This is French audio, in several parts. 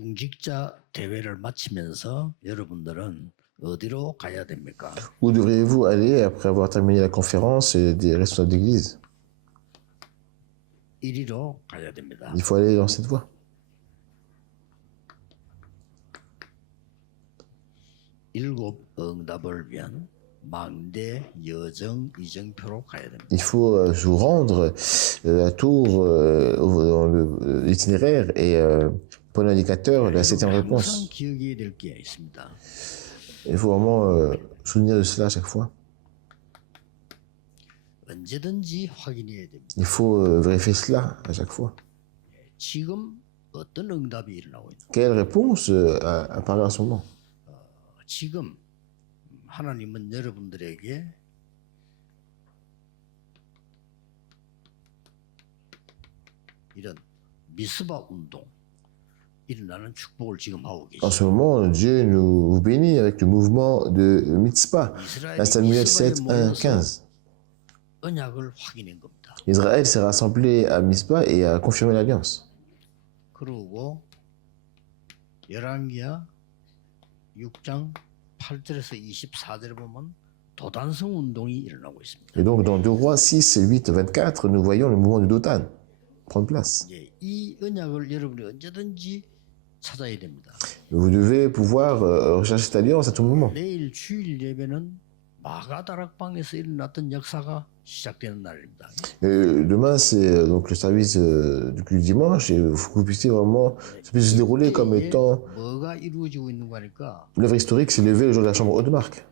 중직자 대회를 마치면서 여러분들은 어디로 가야 됩니까? Où devriez-vous aller après avoir terminé la conférence des responsables d'église? 이리로 가야 됩니다. Il faut aller dans cette voie. 일곱 응답을 위한 망대 여정 이정표로 가야 됩니다. Il faut vous rendre à Tours dans l'itinéraire et pour l'indicateur, la septième 항상 réponse. 기억해야 될 게 있습니다. Il faut vraiment souvenir de cela à chaque fois. 언제든지 확인해야 됩니다. Il faut vérifier cela à chaque fois. 지금 어떤 응답이 일어나고 있는 Quelle réponse apparaît en ce moment? 지금 하나님은 여러분들에게 이런 미스바 운동 일어나는 축복을 지금 하고 En 계십니다. ce moment, Dieu nous bénit avec le mouvement de Mitzpah. 1 Samuel 7, 1, 15. 언약을 확인한 겁니다. Israël s'est rassemblé à Mitzpah et a confirmé l'alliance. 그리고 열왕기하 6장 8절에서 24절에 보면 도단성 운동이 일어나고 있습니다. Et donc, dans 2 Rois 6, 8, 24, nous voyons le mouvement de Dothan prendre place. 예, 이 언약을 여러분이 언제든지 찾아야 됩니다. Vous devez pouvoir rechercher cette alliance à tout moment. 내일 주일 예배는 마가다락방에서 일어났던 역사가 시작되는 날입니다. Demain, c'est donc le service du dimanche et faut que vous puissiez vraiment, ça puisse se dérouler comme 이때에 étant 뭐가 이루어지고 있는 거니까 l'œuvre historique s'est levée le jour de la chambre haute de Marc.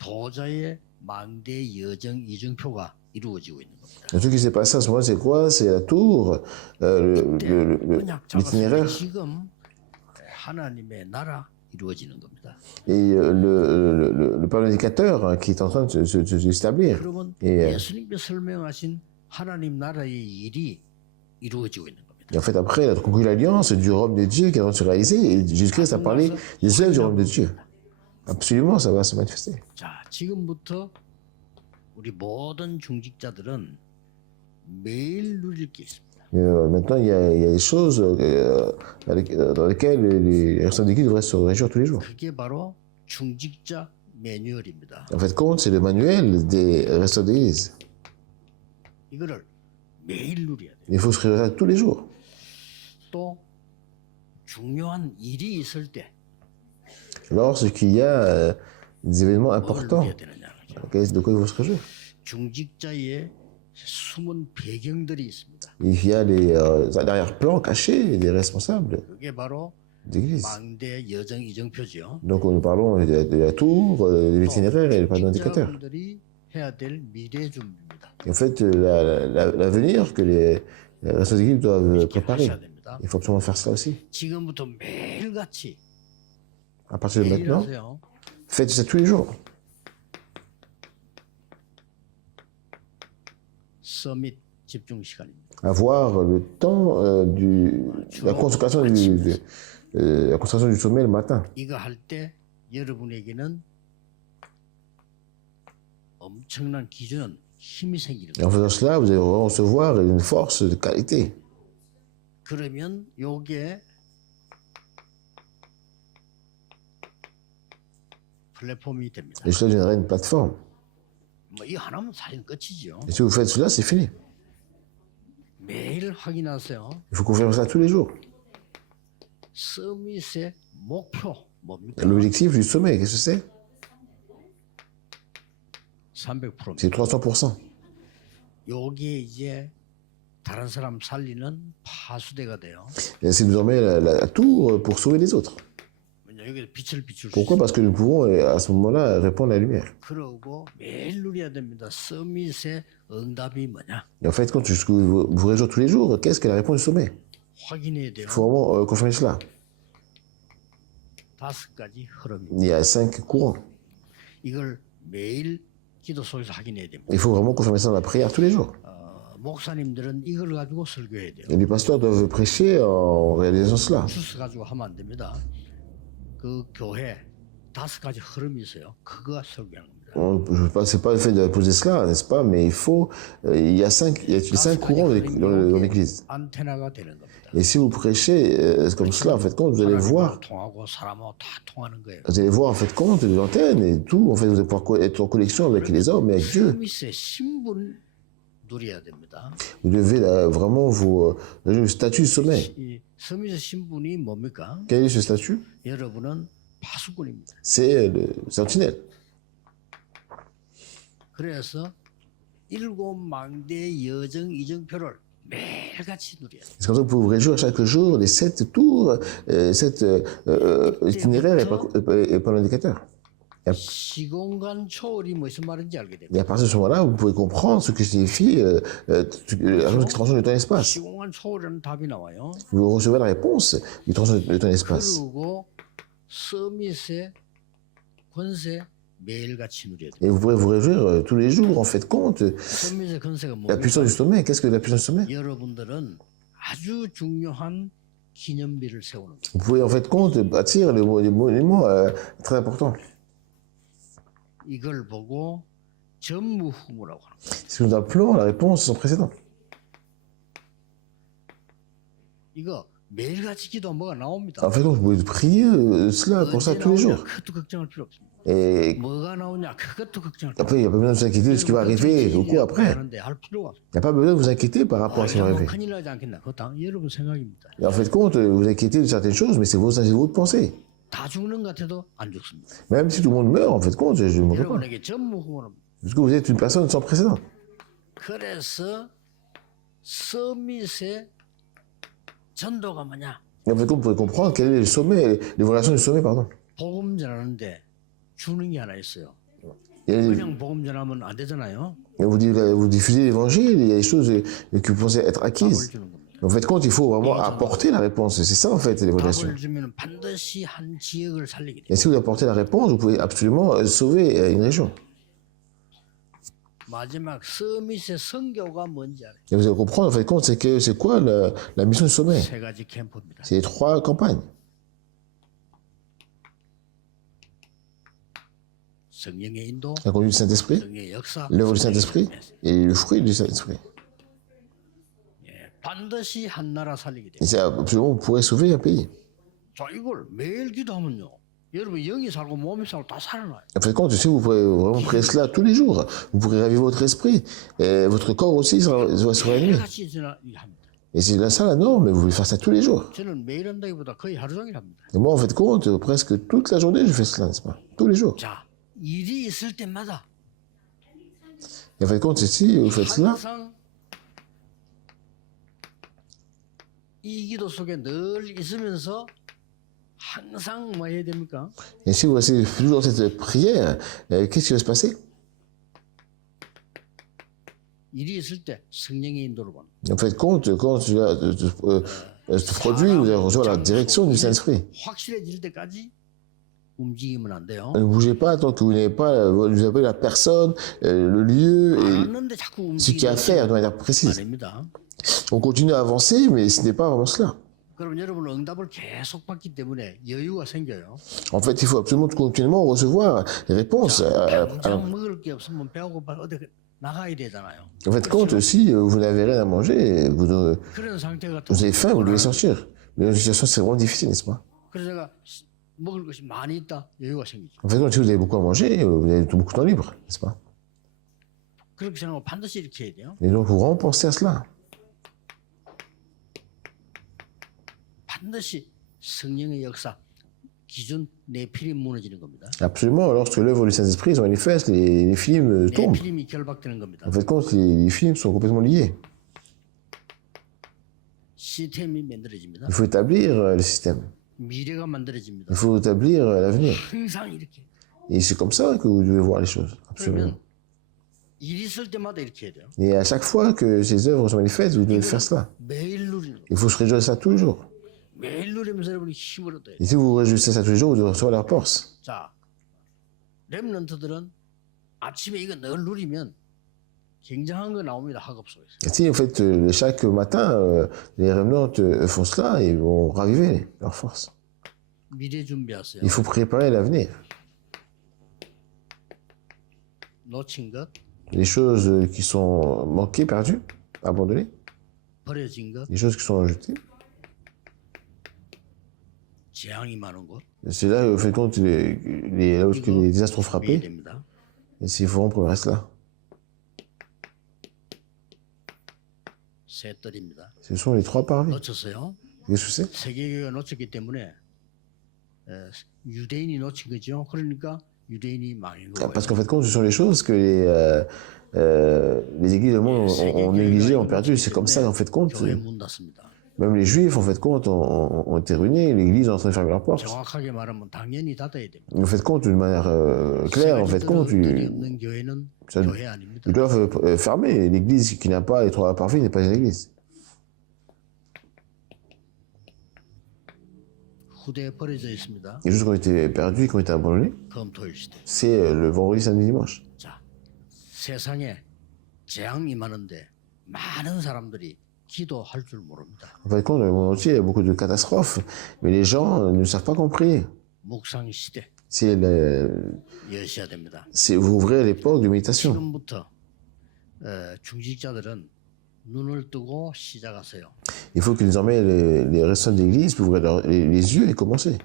도자의 망대 여정 이정표가 이루어지고 있는 겁니다. Et ce qui s'est passé à ce moment, c'est quoi? C'est à Tours, 언약 잡았을 때 l'itinéraire 지금 하나님의 나라 이루어지는 겁니다. et le planificateur hein, qui est en train de s'établir. 그러면 Et, 예수님께 설명하신 하나님 나라의 일이 이루어지고 있는 겁니다. et en fait, après, il a conclu l'alliance du royaume de Dieu qui est en train de se réaliser et Jésus-Christ a parlé des œuvres du royaume de Dieu. Absolument, ça va se manifester. 자, 지금부터 우리 모든 중직자들은 매일 누릴 게 있습니다. Maintenant, il y a des choses dans lesquelles les responsables d'église devraient se réjouir tous les jours. 그게 바로 중직자 매뉴얼입니다. En fait, compte, c'est le manuel des responsables d'église. 이거를 매일 누려야 돼요. Il faut se réjouir tous les jours. 또 중요한 일이 있을 때 Lorsqu'il y a des événements 뭘 importants, 누려야 되느냐. de quoi il faut se réjouir? 중직자의 숨은 배경들이 있습니다. Il y a les arrière-plans cachés des responsables 그게 바로 d'église. 망대 여정 이정표죠. Donc, nous parlons de la tour, de l'itinéraire et le panneau indicateur. 직자분들이 해야 될 미래 준비입니다. Et en fait, l'avenir que les responsables d'église doivent préparer. 하셔야 됩니다. Il faut absolument faire ça aussi. 지금부터 매일같이 À partir de 매일 maintenant, 하세요. faites ça tous les jours. 서밋 집중 시간입니다. Avoir le temps la consécration la concentration du sommet le matin. 이거 할 때 여러분에게는 엄청난 기준 힘이 생기는 Et en 거예요. faisant cela, vous allez recevoir une force de qualité. 그러면 요게 플랫폼이 됩니다. Et cela deviendra une plateforme. 뭐 이 하나면 사실 끝이죠. Et si vous faites cela, c'est fini. 매일 확인하세요. Il faut confirmer ça tous les jours. 서밋의 목표 뭡니까? L'objectif du sommet, qu'est-ce que c'est? 300%. C'est 300%. 여기에 이제 다른 사람 살리는 파수대가 돼요. Et c'est désormais la tour pour sauver les autres. 왜냐 여기서 빛을 비출 수 Pourquoi? 있어요. Parce que nous pouvons, à ce moment-là, répondre à la lumière. 그러고 매일 누려야 됩니다. 서밋의 응답이 뭐냐? Et en fait, quand vous réjouissez tous les jours, qu'est-ce qu'est la réponse du sommet? 확인해야 돼요. Il faut vraiment confirmer cela. 5가지 흐름이. Il y a 5 courants. 이걸 매일 기도 속에서 확인해야 됩니다. Il faut vraiment confirmer ça dans la prière tous les jours. 목사님들은 이걸 가지고 설교해야 돼요. Et les pasteurs doivent prêcher en réalisant cela. 주스 가지고 하면 안 됩니다. 그 교회 5가지 흐름이 있어요. 그거 설교하는 겁니다. C'est pas le fait de poser cela, n'est-ce pas? Mais il y a les 5 courants dans l'Église. 안테나가 되는 겁니다. Et si vous prêchez comme cela, en fait, compte, vous allez voir, 통하고 사람하고 다 통하는 거예요. vous allez voir, en fait, compte, les antennes et tout. En fait, vous allez pouvoir être en connexion avec les hommes et avec Dieu. 스미스의 신분 누려야 됩니다. Vous devez vraiment le statut du sommet. 이 스미스 신분이 뭡니까? Quel est ce statut? 여러분은 파수꾼입니다. C'est le sentinelle. 그래서 7망대의 여정 이정표를 매일같이 누려야 돼요. C'est comme ça que vous pouvez vous réjouir chaque jour des 7 tours, 7 itinéraires et pas l'indicateur. 시공간 초월이 무슨 말인지 알게 Et 됩니다. à partir de ce moment-là, vous pouvez comprendre ce que signifie la chose qui transforme le temps et l'espace. 시공간 초월이라는 답이 나와요. Vous recevez la réponse qui transforme le temps et l'espace. 그리고 서밋의 권세 매일같이 누려야 돼요. Et vous pourrez vous réjouir tous les jours, en fait, compte. 서밋의 권세가 La puissance 뭡니까? du sommet, qu'est-ce que la puissance du sommet? 여러분들은 아주 중요한 기념비를 세우는 거예요. Vous pouvez, en fait, compte, bâtir des monuments très importants. 이걸 보고 전무후무라고 하는 거예요. Si nous appelons la réponse sans précédent. 이거 매일같이 기도하면 뭐가 나옵니다. En fait, vous pouvez prier cela pour ça 언제 tous les 나오냐 jours. 그것도 걱정할 필요 없습니다. Et 뭐가 나오냐 그것도 걱정할 필요 après, il n'y a pas besoin de s'inquiéter de ce qui va arriver au coup après. 하는데 할 필요가 없어요. Il n'y a pas besoin de vous inquiéter par rapport à ce qui va 뭐 arriver. 큰일 나지 않겠나? 그거 다 여러분 생각입니다. Et en fait, compte, vous inquiétez de certaines choses, mais c'est votre pensée. 다 죽는 것 같아도 안 죽습니다. Même si tout le monde meurt, en fait, compte, je ne mourrai pas. 여러분에게 전무후무랍니다. Parce que vous êtes une personne sans précédent. 그래서 서밋의 전도가 뭐냐? Et en fait, vous pouvez comprendre quel est le sommet, l'évaluation du sommet, pardon. 복음 전하는데 주는 게 하나 있어요. Et 그냥 복음 전하면 안 되잖아요. vous diffusez l'évangile, il y a des choses que vous pensez être 답을 acquises. 주는 겁니다. En fait, compte, il faut vraiment apporter la réponse. C'est ça, en fait, l'évaluation. 답을 주면 반드시 한 지역을 살리게 돼요. Et si vous apportez la réponse, vous pouvez absolument sauver une région. 마지막 서밋의 선교가 뭔지 알아요. Et vous allez comprendre, en fait, compte, c'est quoi la mission du sommet? 세 가지 캠프입니다. C'est les 3 campagnes. 성령의 인도, La conduite du Saint-Esprit, 성령의 역사, l'œuvre du Saint-Esprit 성령의 et le fruit du Saint-Esprit. 예, 반드시 한 나라 살리게 돼요. Et c'est absolument, vous pourrez sauver un pays. 자, 이걸 매일 기도하면요. 여러분 영이 살고 몸이 살고 다 살아나요. En fait, compte, si vous pourrez vraiment prier cela tous les jours, vous pourrez raviver votre esprit. Et votre corps aussi sera ravivé. 매일같이 합니다. Et c'est là ça la norme, mais vous pouvez faire ça tous les jours. 저는 매일 한다기보다 거의 하루 종일 합니다. Et moi, en fait, compte, presque toute la journée, je fais cela, n'est-ce pas? Tous les jours. 자, 일이 있을 때마다 Et en fait, compte, si vous faites cela, 항상 이 기도 속에 늘 있으면서 항상 뭐 해야 됩니까? et si vous restez toujours dans cette prière, qu'est-ce qui va se passer? 일이 있을 때 성령의 인도를 받는. En fait, compte, quand cela se produit, vous allez recevoir la direction du Saint-Esprit. 확실해질 때까지 움직이면 안 돼요. Ne bougez pas tant que vous n'avez pas, vous avez la personne, le lieu et 알았는데 자꾸 ce qu'il y a à faire de manière précise. 아닙니다. On continue à avancer, mais ce n'est pas vraiment cela. 그럼 여러분 응답을 계속 받기 때문에 여유가 생겨요. En fait, il faut absolument continuellement recevoir les réponses. 당장 먹을 게 없으면 배고파 어디 나가야 되잖아요. En fait, compte si vous n'avez rien à manger, 그런 상태가 vous avez faim, vous devez sortir. Mais la situation, c'est vraiment difficile, n'est-ce pas? 그래서 제가 먹을 것이 많이 있다 여유가 생기죠. En fait, si vous avez beaucoup à manger, vous avez beaucoup de temps libre, n'est-ce pas? 그렇게 생각하면 반드시 이렇게 해야 돼요. Et donc, il faut vraiment penser à cela. 반드시 성령의 역사 기준 내필이 무너지는 겁니다. Absolument, lorsque l'œuvre du Saint-Esprit se manifeste, les films tombent. 내필임이 결박되는 겁니다. En fait, compte, les films sont complètement liés. 시스템이 만들어집니다. Il faut établir le système. 미래가 만들어집니다. Il faut établir l'avenir. 항상 이렇게. Et c'est comme ça que vous devez voir les choses. Absolument. 그러면 일 있을 때마다 이렇게 해야 돼요. Et à chaque fois que ces œuvres se manifestent, vous devez faire cela. 매일 누리는 거예요. Il faut se réjouir de ça tous les jours. 매일 누리면서 여러분이 힘을 얻어야 돼요. Et si vous vous réjouissez de ça tous les jours, vous devez recevoir la force. 자, 렘넌트들은 아침에 이거 늘 누리면 굉장한 거 나옵니다. 학업 속에서. Et si en fait, chaque matin, les remnants font cela, ils vont raviver leur force. 미래 준비하세요. Il faut préparer l'avenir. 놓친 것, les choses qui sont manquées, perdues, abandonnées, 버려진 것, les choses qui sont rejetées. 재앙이 많은 곳. Et c'est là, au fait, compte, là où les désastres ont 준비해야 frappé, 됩니다. et s'il faut rompre, reste là. 새 뜰입니다. Ce sont les 3 parvis. 놓쳤어요. Qu'est-ce que c'est? 세계교회가 놓쳤기 때문에 유대인이 놓친 거죠. 그러니까 유대인이 망인 거예요. Parce qu'en fait, compte, ce sont les choses que les églises du monde ont négligées, ont perdu. C'est comme ça, en fait, compte. 교회 문 닫습니다. Même les juifs, en fait, compte, ont été ruinés. L'église est en train de fermer leurs portes. 정확하게 말하면 당연히 닫아야 됩니다. En fait, compte, d'une manière claire, en fait, compte, 뜰이 없는 교회는 ça- 교회 아닙니다. ils doivent fermer. L'église qui n'a pas les 3 parvis n'est pas une église. 후대에 버려져 있습니다. Les choses qui ont été perdues, qui ont été abandonnées, 검토일 시대. c'est le vendredi, samedi, dimanche. 자, 세상에 재앙이 많은데 많은 사람들이 기도할 줄 모릅니다. En fait, compte, dans le monde entier, il y a beaucoup de catastrophes, mais les gens ne savent pas comment prier. 묵상 시대 C'est 여셔야 됩니다. vous ouvrez l'époque de méditation. 지금부터 중직자들은 눈을 뜨고 시작하세요. Il faut que désormais les responsables d'église puissent ouvrir les yeux et commencer.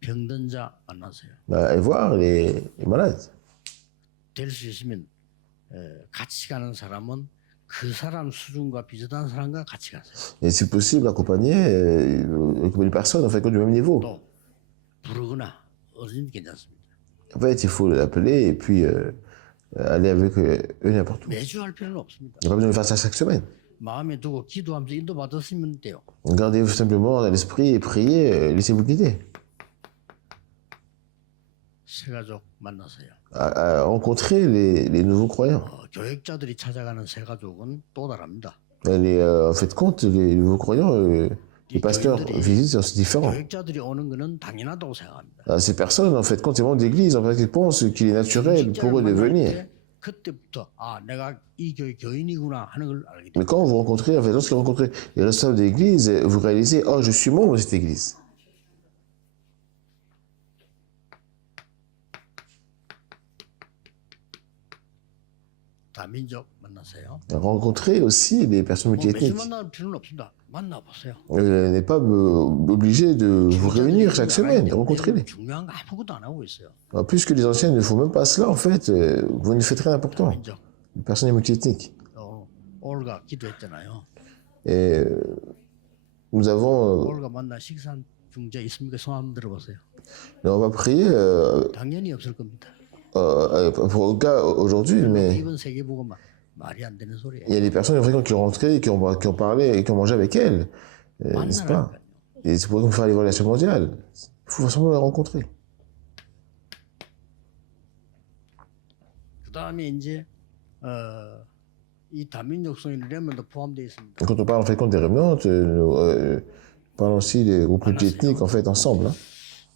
병든 자 만나세요. Et voir les malades. 될 수 있으면 같이 가는 사람은 그 사람 수준과 비슷한 사람과 같이 가세요. Et si possible, accompagner une personne en fait, du même niveau. 또 부르거나 어딘 괜찮습니다. En fait, il faut l'appeler et puis aller avec eux n'importe où. 매주 할 필요는 없습니다. Il n'y a pas besoin de faire ça chaque semaine. 마음에 두고 기도하면서 인도받았으면 돼요. Gardez-vous simplement dans l'esprit et priez, laissez-vous guider. 새가족 만나세요. À rencontrer les nouveaux croyants. 교역자들이 찾아가는 새가족은 또 다릅니다. En fait, compte, les nouveaux croyants, les pasteurs visitent, c'est différent. 교역자들이 오는 거는 당연하다고 생각합니다. Ces personnes, en fait, quand ils vont d'église, en fait, ils pensent qu'il est naturel pour eux de venir. 그때부터 내가 이 교회 교인이구나 하는 걸 알게 됩니다. Mais quand vous rencontrez, en fait, lorsque vous rencontrez les responsables d'église, vous réalisez, oh, je suis membre de cette église. 다민족 만나세요. Rencontrez aussi les personnes 매주 multiethniques. 만날 필요는 없습니다. 만나보세요. N'est pas obligé de vous réunir chaque semaine, rencontrez-les. 중요한 거 아무것도 안 하고 있어요. Puisque les anciens ne font même pas cela, en fait, vous ne faites rien d'important. 다민족. Les personnes multiethniques. 올가 기도했잖아요. Et nous avons, 올가 만나 식사 중재 있습니까? 손 한번 들어보세요. on va prier 당연히 없을 겁니다. pour le cas aujourd'hui, mais 이번 세계보고만 말이 안 되는 소리예요. il y a des personnes fréquentes qui ont rentré, qui ont parlé et qui ont mangé avec elle, n'est-ce pas? 만나라니까요. Et c'est pour ça qu'on fait les relations mondiales. Il faut forcément les rencontrer. 그다음에 이제 이 다민족성의 레몬도 포함되어 있습니다. Et quand on parle en fait compte des remnants, on parle aussi des groupes multiethniques en fait ensemble. Hein.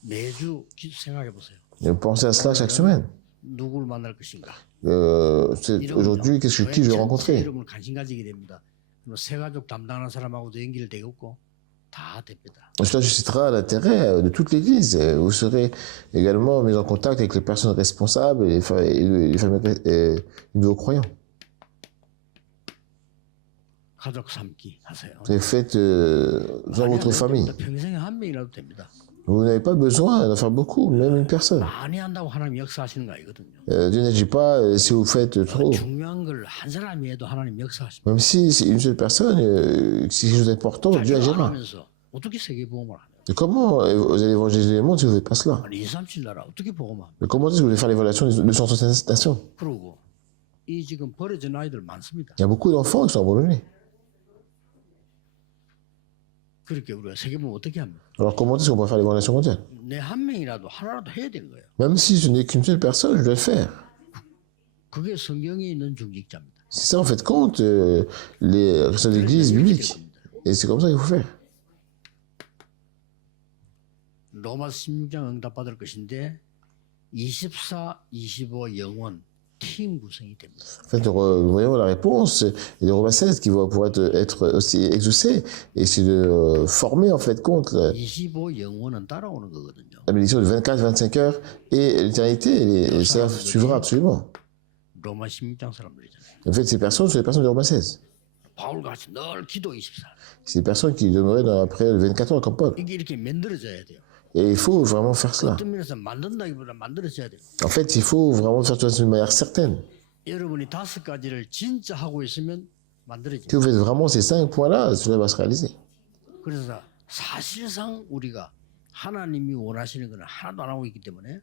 매주 생각해 보세요. Et pensez à cela chaque semaine. 누구를 만날 것인가? Aujourd'hui, qui je vais rencontrer? 이름을 관심 가지게 됩니다. 그럼 새가족 담당하는 사람하고도 연결되겠고 다 됩니다. Cela suscitera l'intérêt de toute l'Église. Vous serez également mis en contact avec les personnes responsables et les familles et les nouveaux croyants. 가족 삼기 하세요. Et faites dans votre famille. 평생에 한 명이라도 됩니다. Vous n'avez pas besoin d'en faire beaucoup, même une personne. 많이 한다고 하나님 역사하시는 거 아니거든요. Dieu n'agit pas si vous faites trop. 중요한 걸 한 사람이 해도 하나님 역사하십니다. Même si c'est une seule personne, si c'est quelque chose d'important, Dieu agira. 하면서 어떻게 세계복음을 하냐? Et comment vous allez évangéliser le monde si vous ne faites pas cela? 237 나라 어떻게 복음합니까? Mais comment est-ce que vous allez faire l'évaluation de 267 nations? 그러고 이 지금 버려진 아이들 많습니다. Il y a beaucoup d'enfants qui sont abandonnés. 그렇게 우리가 세계복음 어떻게 합니까? Alors comment est-ce qu'on pourrait faire l'évaluation mondiale? 내 한 명이라도 하나라도 해야 되는 거예요. Même si je n'ai qu'une seule personne, je dois le faire. 그게 성경에 있는 중직자입니다. C'est ça en fait compte les responsables d'église bibliques. Et c'est comme ça qu'il faut faire. 로마서 16장 응답받을 것인데 24, 25 영원 팀 구성이 됩니다. En fait, nous voyons la réponse et le Romains 16 qui va pouvoir être aussi exaucé et c'est de former en fait compte 25 영원은 따라오는 거거든요. la bénédiction de 24-25 heures et l'éternité, et ça suivra absolument. 로마 16장 사람들이잖아요. En fait, ces personnes sont les personnes de Romains 16. 바울 같이 늘 기도 24. C'est des personnes qui demeuraient dans la prière de 24 heures comme Paul. 이게 이렇게 만들어져야 돼요. Et il faut vraiment faire cela. 어떤 면에서 만든다기보다 만들어져야 돼요. En fait, il faut vraiment faire cela d'une manière certaine. 여러분이 5가지를 진짜 하고 있으면 만들어져요. Si vous faites vraiment ces 5 points-là, cela va se réaliser. 그래서 사실상 우리가 하나님이 원하시는 것은 하나도 안 하고 있기 때문에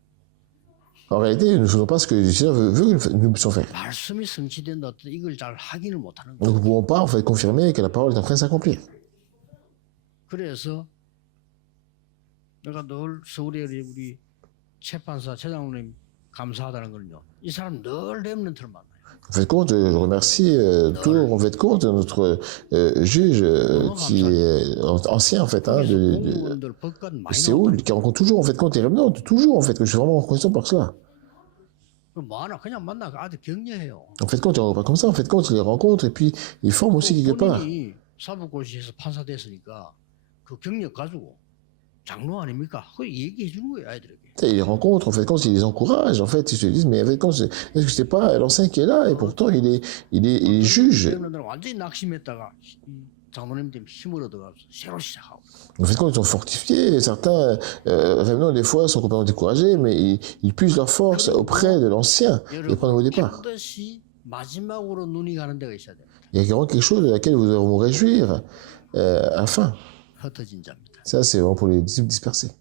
En réalité, nous ne faisons pas ce que le Seigneur veut que nous puissions faire. 말씀이 성취된다 어떤 이걸 잘 확인을 못하는 거예요. Donc, nous ne pouvons pas en fait confirmer que la parole est en train de s'accomplir. 그래서 내가 늘 서울에 우리 최판사 최장로님 감사하다는 거는요. 이 사람 늘 렘넌트를 만나요. En fait, compte, je remercie toujours en fait compte notre juge qui est ancien en fait 공무원들 법관 de 많이 Séoul, qui rencontre toujours en fait compte les revenants, toujours en fait que je suis vraiment reconnaissant pour cela. 뭐 하나 그냥 만나 아주 격려해요. En fait, compte, il ne rencontre pas comme ça. En fait, compte, il les rencontre et puis il forme aussi quelque part. 본인이 사법고시에서 판사 됐으니까 그 경력 가지고 장로 아닙니까? 그 얘기해 주는 거예요 아이들에게. Et ils les rencontrent, en fait, quand ils les encouragent, en fait, ils se disent, mais avec quand est-ce que c'est pas l'ancien qui est là, et pourtant il est juge. 렘넌트는 완전히 낙심했다가 장로님 때문에 힘을 얻어가서 새로 시작하고. En fait, quand ils sont fortifiés, certains, revenants, des fois, sont complètement découragés, mais ils puisent leur force auprès de l'ancien et prennent au départ. 반드시 마지막으로 눈이 가는 데가 있어야 돼요. Il y a vraiment quelque chose de laquelle vous devez vous réjouir à la fin. 흩어진 자입니다. Ça, c'est vraiment pour les disciples dispersés.